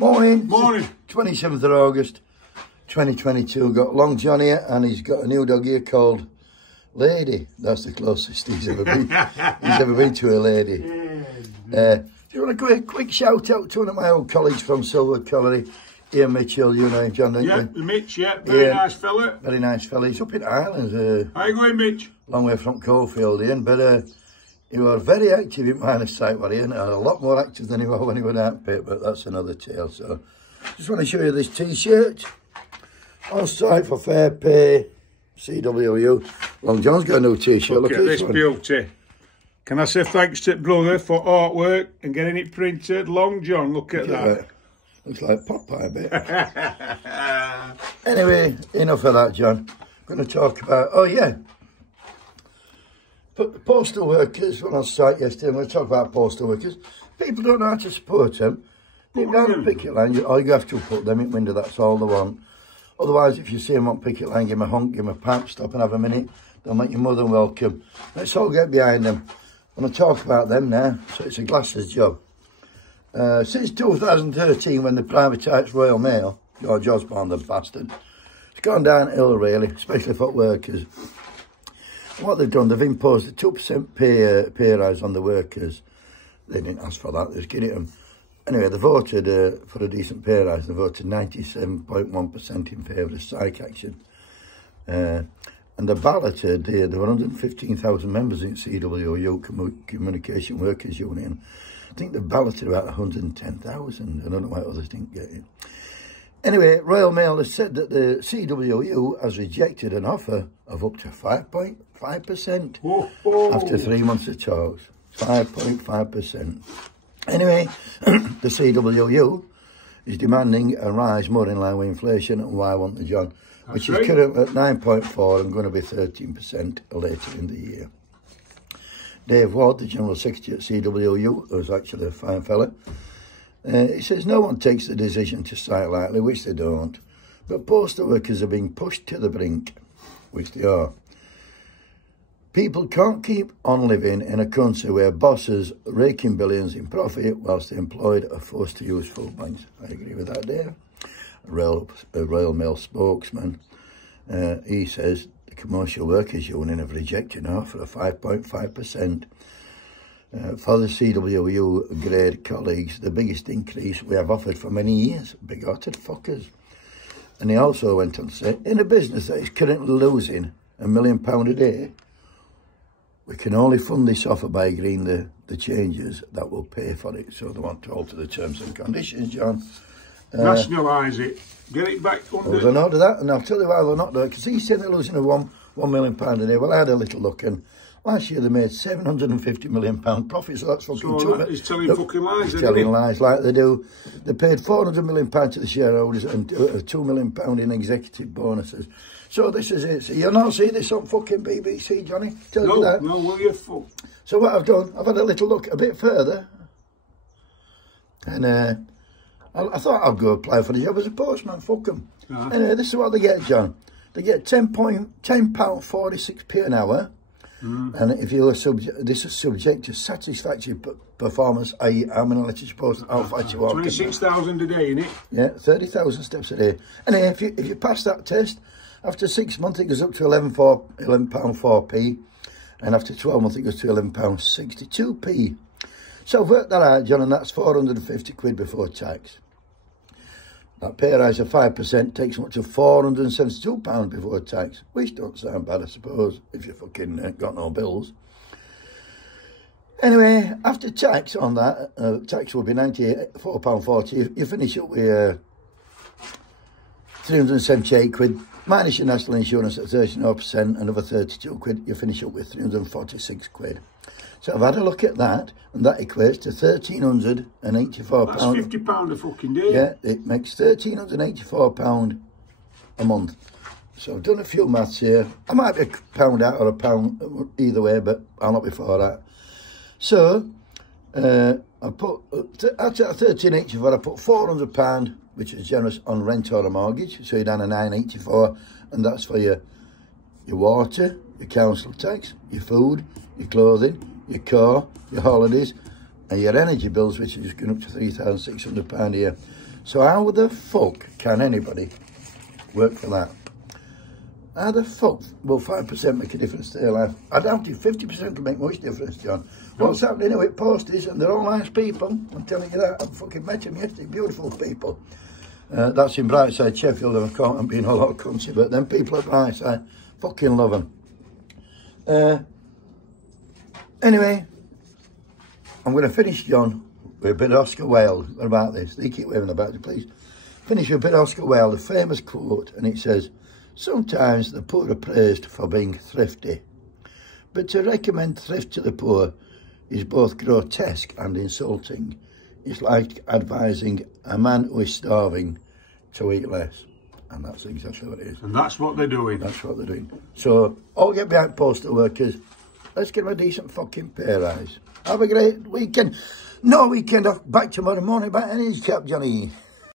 Morning. Morning. 27th of August 2022. Got Long John here, and he's got a new dog here called Lady. That's the closest he's ever been. He's ever been to a lady. Do you want a quick shout out to one of my old colleagues from Silver Colliery, Ian Mitchell, you know him, John, don't you? Yeah, Mitch, yeah, very nice fella. Very nice fella. He's up in Ireland. How you going, Mitch? Long way from Coalfield, Ian, but he was very active in minus sight, was he? And a lot more active than he was when he went out pit, but that's another tale. So, just want to show you this T-shirt. On site for fair pay, CWU. Long John's got a new T-shirt. Look at this beauty. Can I say thanks to brother for artwork and getting it printed? Long John, look at that. Looks like Popeye a bit. Anyway, enough of that, John. I'm going to talk about, Postal Workers were on site yesterday. I'm going to talk about Postal Workers. People don't know how to support them. They don't picket line. All you have to put them in window, that's all they want. Otherwise, if you see them on picket line, give them a honk, give them a pap, stop and have a minute. They'll make you more than welcome. Let's all get behind them. I'm going to talk about them now. So it's a glasses job. Since 2013, when they privatised Royal Mail, George Osborne, the bastard, it's gone downhill really, especially for workers. What they've done, they've imposed a 2% pay rise on the workers. They didn't ask for that, they just get it them. Anyway, they voted for a decent pay rise. They voted 97.1% in favour of strike action. And they balloted, there were 115,000 members in CWU, Communication Workers Union. I think they balloted about 110,000. I don't know why others didn't get it. Anyway, Royal Mail has said that the CWU has rejected an offer of up to 5.5% after 3 months of talks. 5.5%. Anyway, the CWU is demanding a rise more in line with inflation, and why want the John? Which is currently at 9.4 and going to be 13% later in the year. Dave Ward, the General Secretary at CWU, who's actually a fine fella, he says no one takes the decision to strike lightly, which they don't, but postal workers are being pushed to the brink, which they are. People can't keep on living in a country where bosses rake in billions in profit whilst the employed are forced to use food banks. I agree with that, Dave. A Royal Mail spokesman, he says the Commercial Workers Union have rejected an offer of 5.5%. For the CWU grade colleagues, the biggest increase we have offered for many years. Big-hearted fuckers. And he also went on to say, in a business that is currently losing £1 million a day, we can only fund this offer by agreeing the changes that will pay for it. So they want to alter the terms and conditions, John. Nationalise it. Get it back under. Well, they're not doing that, and I'll tell you why they're not doing it. Because he's saying they're losing £1 million a day. Well, I had a little look, and last year they made £750 million profit, so that's fucking so he's telling fucking lies, he's telling lies like they do. They paid £400 million to the shareholders and £2 million in executive bonuses. So this is it. So you're not seeing this on fucking BBC, Johnny? Tell you that. No, will you fuck? So what I've done, I've had a little look a bit further, and I thought I'd go apply for the job as a postman. Fuck them. Anyway, this is what they get, John. They get £10.46 an hour. And if you are this is subject to satisfactory performance, i.e. how many letters you're supposed to outfight you walk. 26,000 a day, innit? Yeah, 30,000 steps a day. And if you pass that test, after 6 months it goes up to £11.4p, and after 12 months it goes to £11.62p. So I've worked that out, John, and that's 450 quid before tax. That pay rise of 5% takes them up to £472 before tax, which don't sound bad, I suppose, if you fucking got no bills. Anyway, after tax on that, tax will be £94.40. You finish up with 378 quid, minus your national insurance at 39%, another 32 quid, you finish up with 346 quid. So I've had a look at that, and that equates to £1,384. That's £50 a fucking day. Yeah, it makes £1,384 a month. So I've done a few maths here. I might be a pound out or a pound either way, but I'll not be for that. So I put, out of £1,384, I put £400, which is generous, on rent or a mortgage. So you're down to £984, and that's for your water, your council tax, your food, your clothing, your car, your holidays, and your energy bills, which is going up to £3,600 a year. So how the fuck can anybody work for that? How the fuck will 5% make a difference to their life? I doubt it. 50% will make much difference, John. What's happening here with posties, and they're all nice people. I'm telling you that. I fucking met them yesterday. Beautiful people. That's in Brightside, Sheffield, and I can't be in a lot of country, but them people at Brightside, fucking love them. Anyway, I'm going to finish, John, with a bit of Oscar Wilde. What about this? They keep waving about it, please. Finish with a bit of Oscar Wilde, a famous quote, and it says, "Sometimes the poor are praised for being thrifty, but to recommend thrift to the poor is both grotesque and insulting. It's like advising a man who is starving to eat less." And that's exactly what it is. And that's what they're doing. That's what they're doing. So, all get behind postal workers. Let's give them a decent fucking pay rise. Have a great weekend. No weekend off. Back tomorrow morning. Back in his cap, Johnny.